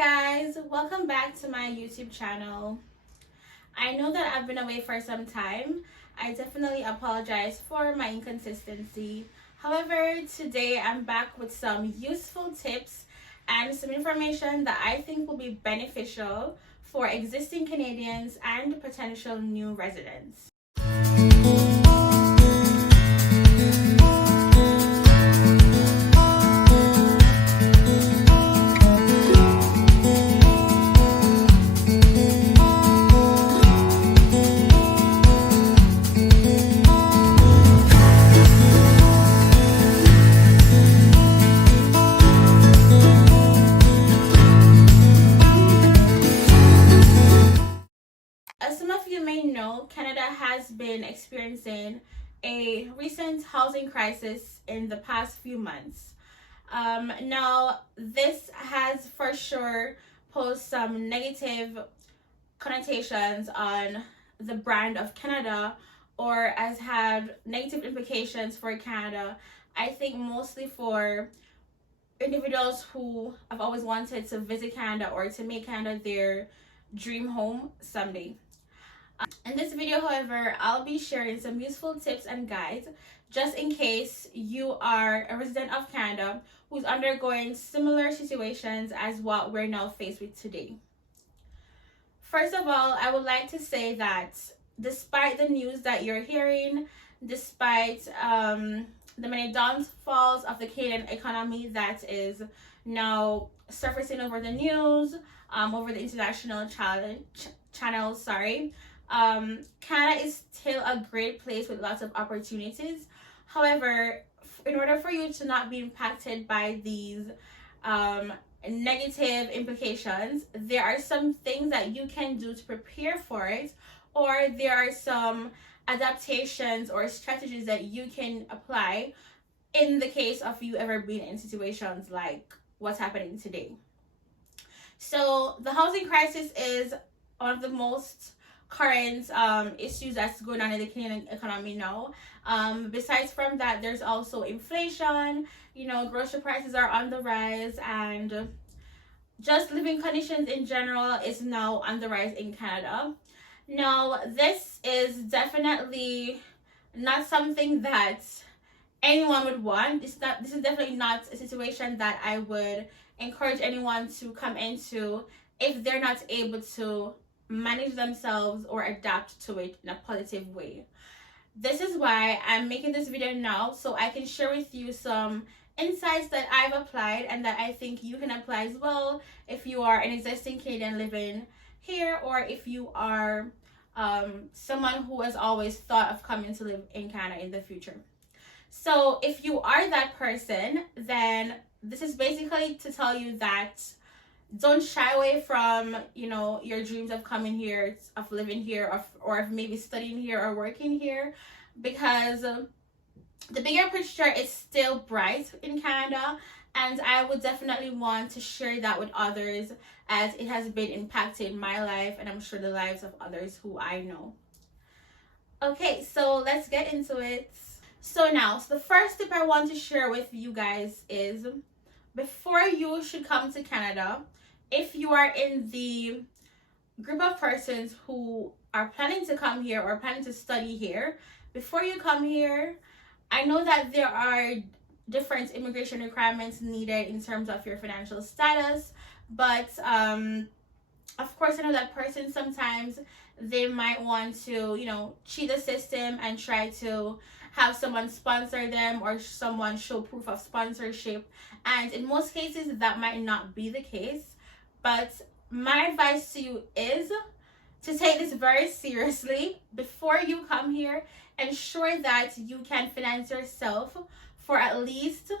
guys, welcome back to my YouTube channel. I know that I've been away for some time. I definitely apologize for my inconsistency. However, today I'm back with some useful tips and some information that I think will be beneficial for existing Canadians and potential new residents. As some of you may know, Canada has been experiencing a recent housing crisis in the past few months. Now, this has for sure posed some negative connotations on the brand of Canada, or has had negative implications for Canada. I think mostly for individuals who have always wanted to visit Canada or to make Canada their dream home someday. In this video, however, I'll be sharing some useful tips and guides just in case you are a resident of Canada who's undergoing similar situations as what we're now faced with today. First of all, I would like to say that despite the news that you're hearing, despite the many downfalls of the Canadian economy that is now surfacing over the news, over the international channels, Canada is still a great place with lots of opportunities. However, in order for you to not be impacted by these negative implications, there are some things that you can do to prepare for it, or there are some adaptations or strategies that you can apply in the case of you ever being in situations like what's happening today. So the housing crisis is one of the most current issues that's going on in the Canadian economy now. Besides from that, there's also inflation, grocery prices are on the rise, and just living conditions in general is now on the rise in Canada. Now, this is definitely not something that anyone would want. This is definitely not a situation that I would encourage anyone to come into if they're not able to manage themselves or adapt to it in a positive way. This is why I'm making this video now, so I can share with you some insights that I've applied and that I think you can apply as well if you are an existing Canadian living here, or if you are someone who has always thought of coming to live in Canada in the future. So if you are that person, then this is basically to tell you that don't shy away from your dreams of coming here, of living here, or of maybe studying here or working here, because the bigger picture is still bright in Canada, and I would definitely want to share that with others, as it has been impacting my life and I'm sure the lives of others who I know. Okay, so let's get into it. So the first tip I want to share with you guys is, before you should come to Canada, if you are in the group of persons who are planning to come here or planning to study here, before you come here, I know that there are different immigration requirements needed in terms of your financial status, but of course, I know that person sometimes they might want to, cheat the system and try to have someone sponsor them or someone show proof of sponsorship. And in most cases, that might not be the case. But my advice to you is to take this very seriously. Before you come here, ensure that you can finance yourself for at least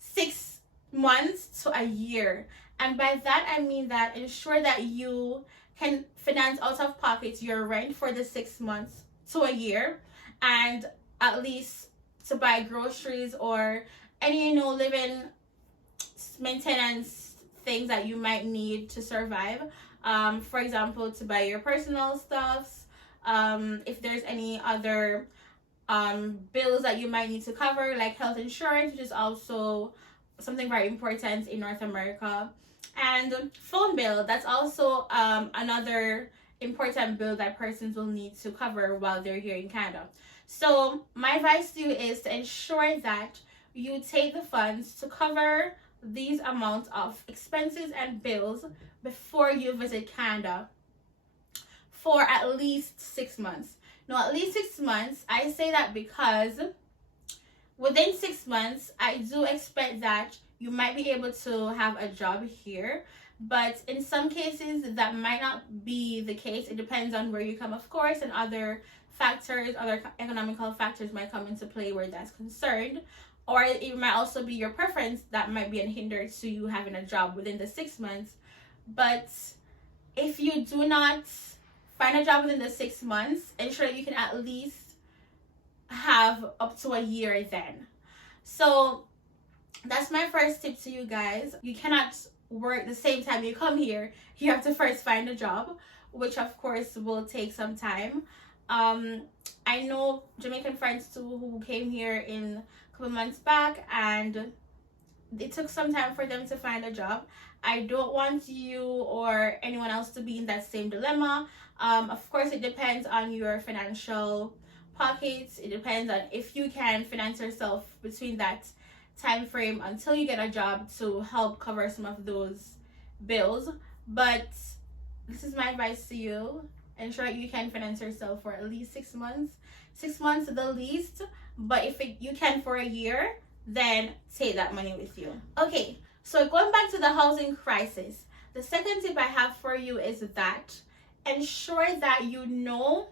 6 months to a year. And by that, I mean that ensure that you can finance out of pocket your rent for the 6 months to a year, and at least to buy groceries or any, living maintenance things that you might need to survive. For example, to buy your personal stuffs, if there's any other bills that you might need to cover, like health insurance, which is also something very important in North America, And phone bill, that's also another important bill that persons will need to cover while they're here in Canada. So my advice to you is to ensure that you take the funds to cover these amounts of expenses and bills before you visit Canada for at least 6 months. Now, at least 6 months, I say that because within 6 months, I do expect that you might be able to have a job here. But in some cases, that might not be the case. It depends on where you come, of course, and other factors, other economical factors might come into play where that's concerned. Or it might also be your preference that might be a hinder to you having a job within the 6 months. But if you do not find a job within the 6 months, ensure that you can at least have up to a year then. So that's my first tip to you guys. You cannot work the same time you come here. You have to first find a job, which of course will take some time. I know Jamaican friends too who came here in a couple months back, and it took some time for them to find a job. I don't want you or anyone else to be in that same dilemma. Of course, it depends on your financial pockets. It depends on if you can finance yourself between that time frame until you get a job to help cover some of those bills. But this is my advice to you. Ensure you can finance yourself for at least 6 months. 6 months the least, but if you can for a year, then take that money with you. Okay, so going back to the housing crisis, the second tip I have for you is that ensure that you know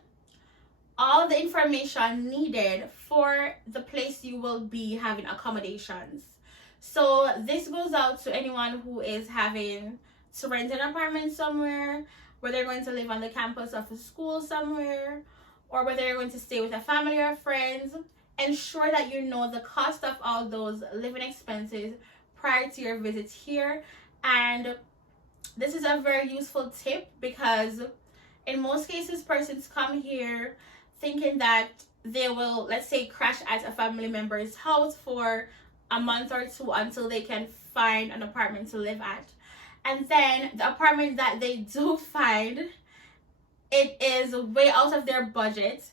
all the information needed for the place you will be having accommodations. So this goes out to anyone who is having to rent an apartment somewhere, whether they're going to live on the campus of a school somewhere, or whether you're going to stay with a family or friends. Ensure that you know the cost of all those living expenses prior to your visit here. And this is a very useful tip because in most cases, persons come here thinking that they will, let's say, crash at a family member's house for a month or two until they can find an apartment to live at. And then the apartment that they do find, it is way out of their budget,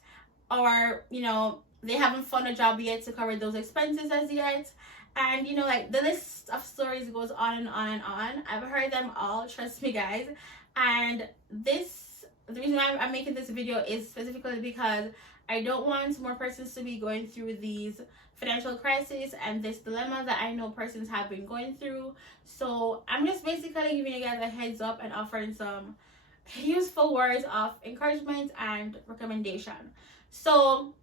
or, you know, they haven't found a job yet to cover those expenses as yet. And, you know, like the list of stories goes on and on and on. I've heard them all, trust me, guys. And the reason why I'm making this video is specifically because I don't want more persons to be going through these financial crises and this dilemma that I know persons have been going through. So I'm just basically giving you guys a heads up and offering some useful words of encouragement and recommendation. So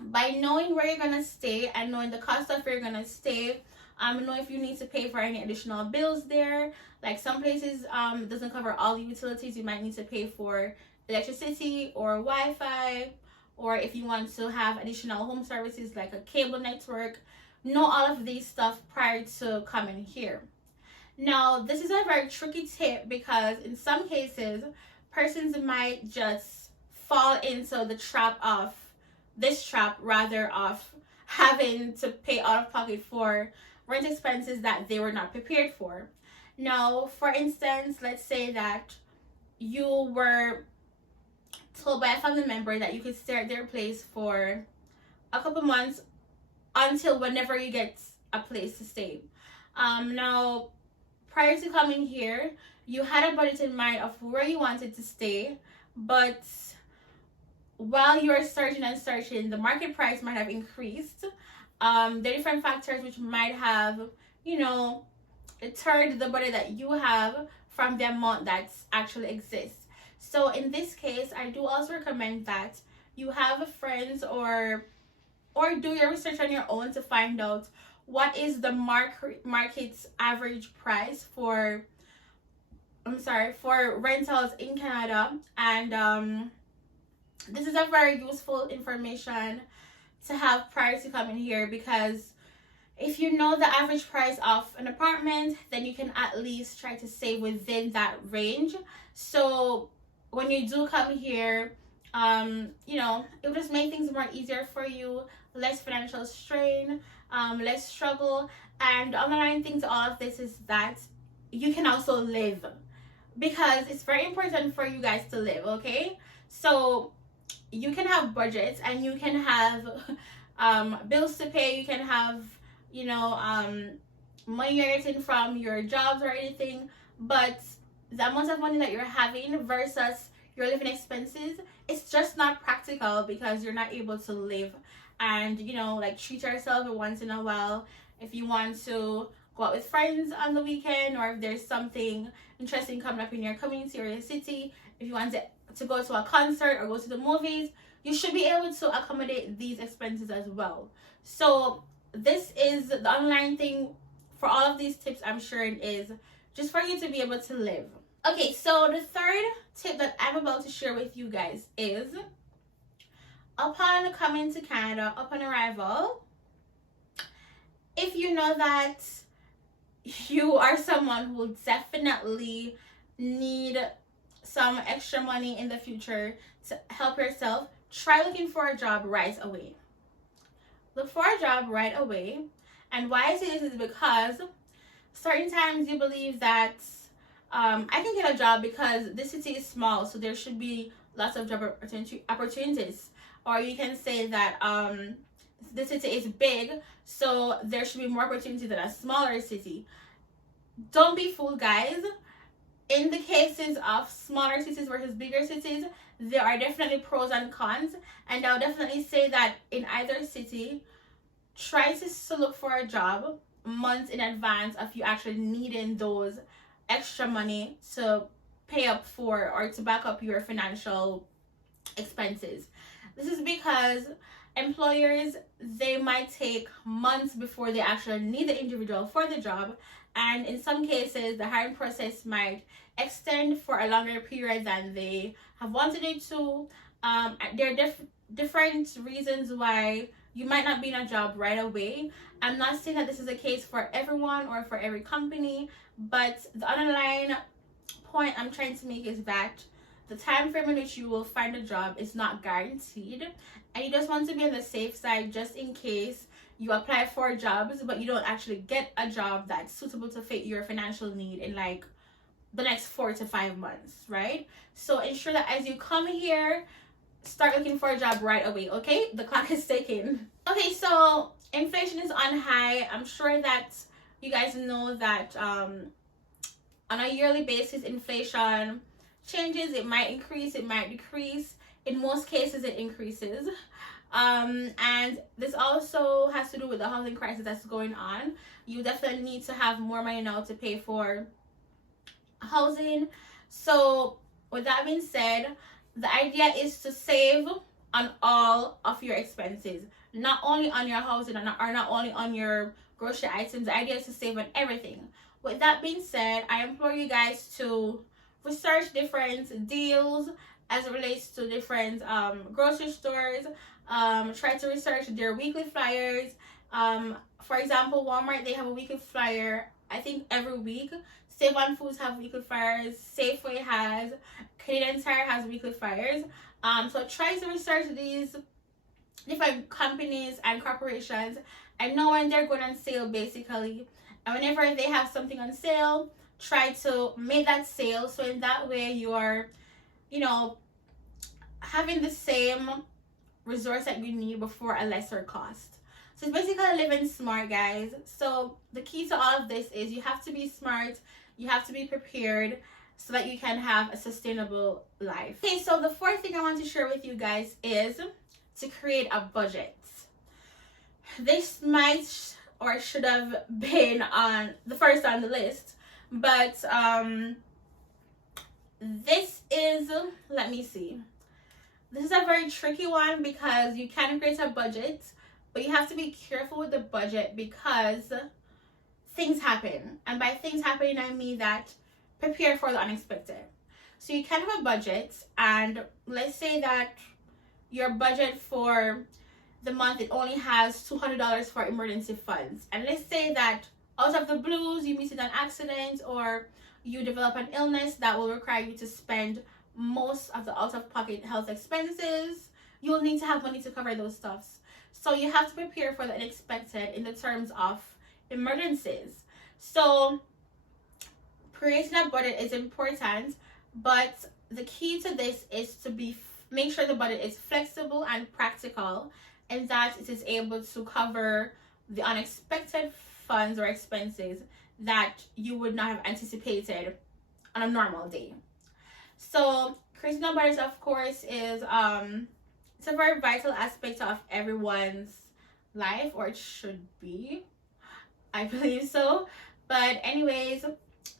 by knowing where you're gonna stay and knowing the cost of where you're gonna stay, know if you need to pay for any additional bills there. Like some places doesn't cover all the utilities. You might need to pay for electricity or Wi-Fi, or if you want to have additional home services like a cable network. Know all of these stuff prior to coming here. Now, this is a very tricky tip because in some cases, persons might just fall into the trap of having to pay out of pocket for rent expenses that they were not prepared for. Now, for instance, let's say that you were told by a family member that you could stay at their place for a couple months until whenever you get a place to stay. Now, prior to coming here, you had a budget in mind of where you wanted to stay, but while you're searching and searching, the market price might have increased. There are different factors which might have, you know, deterred the budget that you have from the amount that actually exists. So in this case, I do also recommend that you have friends or do your research on your own to find out what is the market's average price for rentals in Canada. And this is a very useful information to have prior to coming here, because if you know the average price of an apartment, then you can at least try to stay within that range. So when you do come here, you know, it will just make things more easier for you, less financial strain, less struggle. And the underlying thing to all of this is that you can also live, because it's very important for you guys to live, okay? So you can have budgets and you can have bills to pay, you can have, you know, money you're getting from your jobs or anything, but the amount of money that you're having versus your living expenses, it's just not practical, because you're not able to live and, you know, like, treat yourself once in a while. If you want to go out with friends on the weekend, or if there's something interesting coming up in your community or your city, if you want to go to a concert or go to the movies, you should be able to accommodate these expenses as well. So this is the online thing for all of these tips I'm sharing, is just for you to be able to live. Okay, so the third tip that I'm about to share with you guys is, upon coming to Canada, upon arrival, if you know that you are someone who will definitely need some extra money in the future to help yourself, try looking for a job right away. Look for a job right away. And why I say this is because certain times you believe that I can get a job because this city is small, so there should be lots of job opportunities. Or you can say that the city is big, so there should be more opportunities than a smaller city. Don't be fooled, guys. In the cases of smaller cities versus bigger cities, there are definitely pros and cons, and I'll definitely say that in either city, try to look for a job months in advance of you actually needing those extra money to pay up for or to back up your financial expenses. This is because employers, they might take months before they actually need the individual for the job, and in some cases the hiring process might extend for a longer period than they have wanted it to. There are different reasons why you might not be in a job right away. I'm not saying that this is the case for everyone or for every company, but the underlying point I'm trying to make is that the time frame in which you will find a job is not guaranteed, and you just want to be on the safe side just in case you apply for jobs but you don't actually get a job that's suitable to fit your financial need in like the next 4 to 5 months, right? So ensure that as you come here, start looking for a job right away, okay? The clock is ticking. Okay, so inflation is on high. I'm sure that you guys know that on a yearly basis, inflation changes. It might increase, it might decrease. In most cases, it increases. And this also has to do with the housing crisis that's going on. You definitely need to have more money now to pay for housing. So with that being said, the idea is to save on all of your expenses, not only on your housing or not only on your grocery items. The idea is to save on everything. With that being said, I implore you guys to research different deals as it relates to different grocery stores. Try to research their weekly flyers. For example, Walmart, they have a weekly flyer, I think, every week. Save on Foods have weekly flyers. Safeway has. Canadian Tire has weekly flyers. So try to research these different companies and corporations and know when they're going on sale, basically. And whenever they have something on sale, try to make that sale, so in that way you are, you know, having the same resource that you need but for a lesser cost. So it's basically living smart, guys. So the key to all of this is you have to be smart, you have to be prepared, so that you can have a sustainable life. Okay, so the fourth thing I want to share with you guys is to create a budget. This might or should have been on the first on the list, but this is, let me see. This is a very tricky one because you can create a budget, but you have to be careful with the budget because things happen. And by things happening, I mean that prepare for the unexpected. So you can have a budget, and let's say that your budget for the month, it only has $200 for emergency funds. And let's say that out of the blues, you meet an accident or you develop an illness that will require you to spend most of the out-of-pocket health expenses. You'll need to have money to cover those stuffs. So you have to prepare for the unexpected in the terms of emergencies. So creating a budget is important, but the key to this is to make sure the budget is flexible and practical, and that it is able to cover the unexpected funds or expenses that you would not have anticipated on a normal day. So creating a budget, of course, is it's a very vital aspect of everyone's life, or it should be. I believe so. But anyways,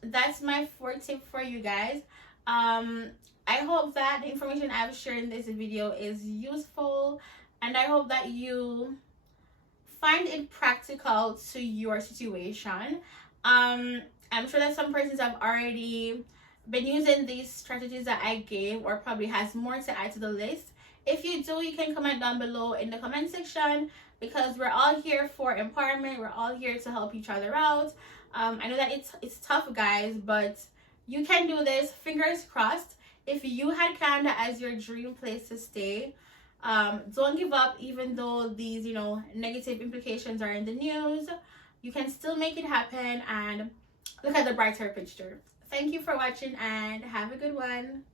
that's my 4th tip for you guys. I hope that the information I've shared in this video is useful, and I hope that you find it practical to your situation. I'm sure that some persons have already been using these strategies that I gave, or probably has more to add to the list. If you do, you can comment down below in the comment section, because we're all here for empowerment. We're all here to help each other out. I know that it's tough, guys, but you can do this. Fingers crossed. If you had Canada as your dream place to stay, don't give up, even though these, negative implications are in the news. You can still make it happen and look at the brighter picture. Thank you for watching, and have a good one.